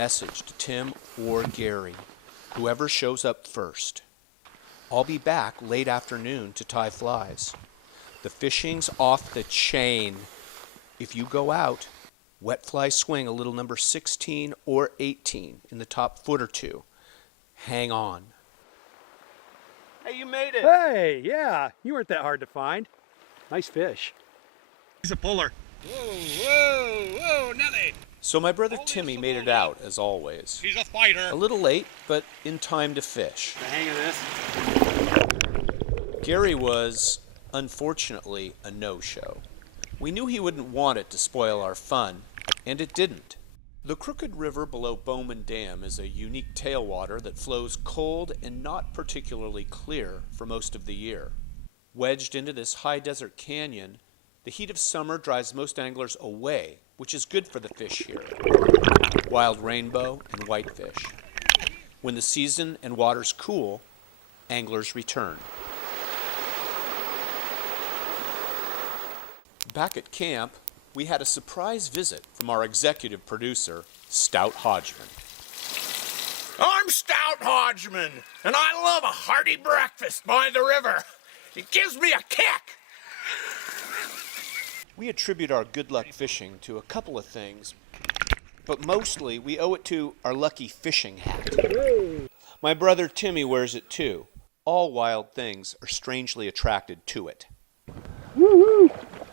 message to Tim or Gary, whoever shows up first. I'll be back late afternoon to tie flies. The fishing's off the chain. If you go out, wet fly swing a little number 16 or 18 in the top foot or two. Hang on. Hey, you made it. Hey, yeah, you weren't that hard to find. Nice fish. He's a puller. Whoa, Nelly. So my brother Timmy made it out, as always. He's a fighter. A little late, but in time to fish. The hang of this. Gary was, unfortunately, a no-show. We knew he wouldn't want it to spoil our fun, and it didn't. The Crooked River below Bowman Dam is a unique tailwater that flows cold and not particularly clear for most of the year. Wedged into this high desert canyon, the heat of summer drives most anglers away, which is good for the fish here. Wild rainbow and whitefish. When the season and waters cool, anglers return. Back at camp, we had a surprise visit from our executive producer, Stout Hodgman. I'm Stout Hodgman, and I love a hearty breakfast by the river. It gives me a kick. We attribute our good luck fishing to a couple of things, but mostly we owe it to our lucky fishing hat. My brother Timmy wears it too. All wild things are strangely attracted to it.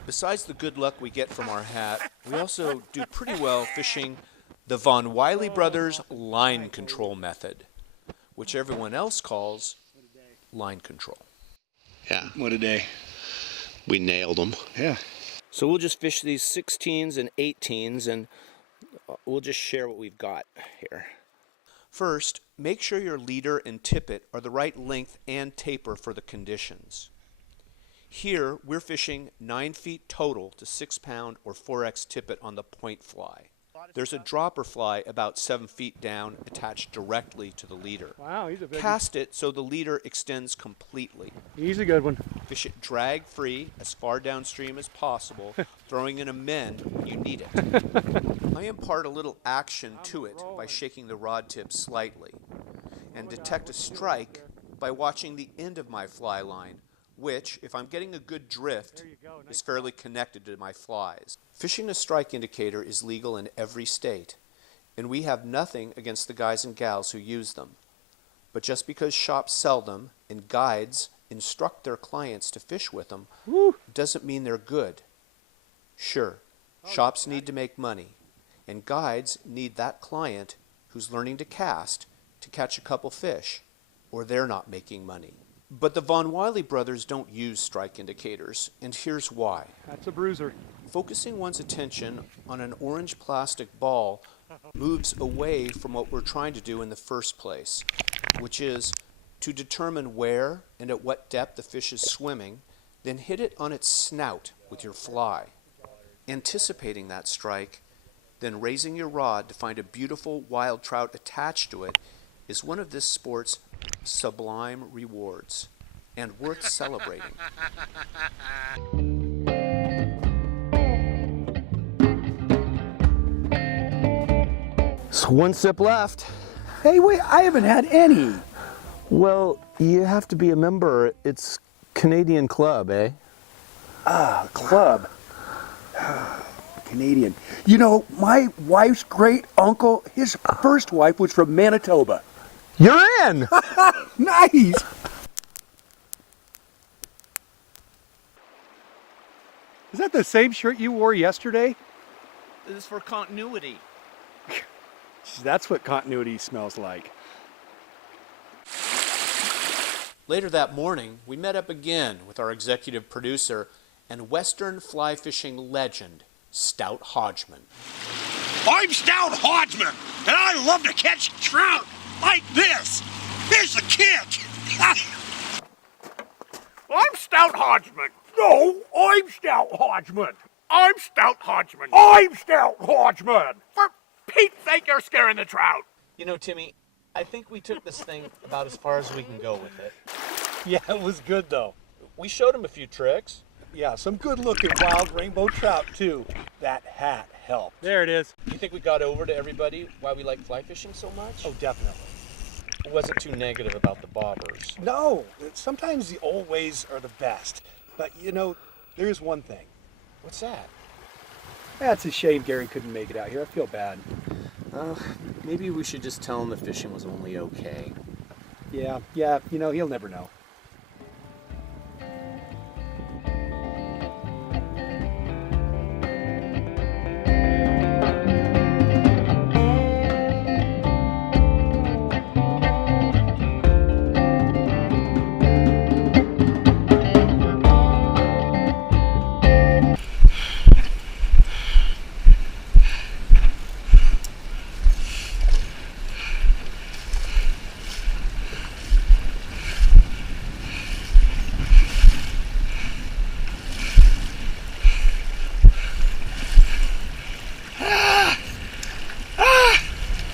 Besides the good luck we get from our hat, we also do pretty well fishing the Von Wiley Brothers line control method, which everyone else calls line control. Yeah, What a day. we nailed him. Yeah. So we'll just fish these 16s and 18s, and we'll just share what we've got here. First, make sure your leader and tippet are the right length and taper for the conditions. Here, we're fishing 9 feet total to 6-pound or 4X tippet on the point fly. There's a dropper fly about 7 feet down attached directly to the leader. Wow, he's a big one. Cast it so the leader extends completely. He's a good one. Fish it drag-free as far downstream as possible, throwing in a mend when you need it. I impart a little action to it by shaking the rod tip slightly, and detect a strike by watching the end of my fly line, which, if I'm getting a good drift, is fairly connected to my flies. Fishing a strike indicator is legal in every state, and we have nothing against the guys and gals who use them. But just because shops sell them and guides instruct their clients to fish with them doesn't mean they're good. Sure, shops need to make money, and guides need that client who's learning to cast to catch a couple fish, or they're not making money. But the Von Wiley brothers don't use strike indicators, and here's why. That's a bruiser. Focusing one's attention on an orange plastic ball moves away from what we're trying to do in the first place, which is to determine where and at what depth the fish is swimming, then hit it on its snout with your fly. Anticipating that strike, then raising your rod to find a beautiful wild trout attached to it is one of this sport's sublime rewards, and worth celebrating. So one sip left. Hey, wait, I haven't had any. Well, you have to be a member. It's Canadian Club, eh? Ah, club. Canadian. You know, my wife's great uncle, his first wife was from Manitoba. You're in! Nice! Is that the same shirt you wore yesterday? This is for continuity. That's what continuity smells like. Later that morning, we met up again with our executive producer and Western fly fishing legend, Stout Hodgman. I'm Stout Hodgman, and I love to catch trout like this. Here's the kick. I'm Stout Hodgman. No, I'm Stout Hodgman. I'm Stout Hodgman. I'm Stout Hodgman. For Pete's sake, you're scaring the trout. You know, Timmy, I think we took this thing about as far as we can go with it. Yeah, it was good though. We showed him a few tricks. Yeah, some good-looking wild rainbow trout, too. That hat helped. There it is. You think we got over to everybody why we like fly fishing so much? Oh, definitely. It wasn't too negative about the bobbers. No, sometimes the old ways are the best. But, you know, there is one thing. What's that? That's a shame Gary couldn't make it out here. I feel bad. Maybe we should just tell him the fishing was only okay. Yeah, you know, he'll never know.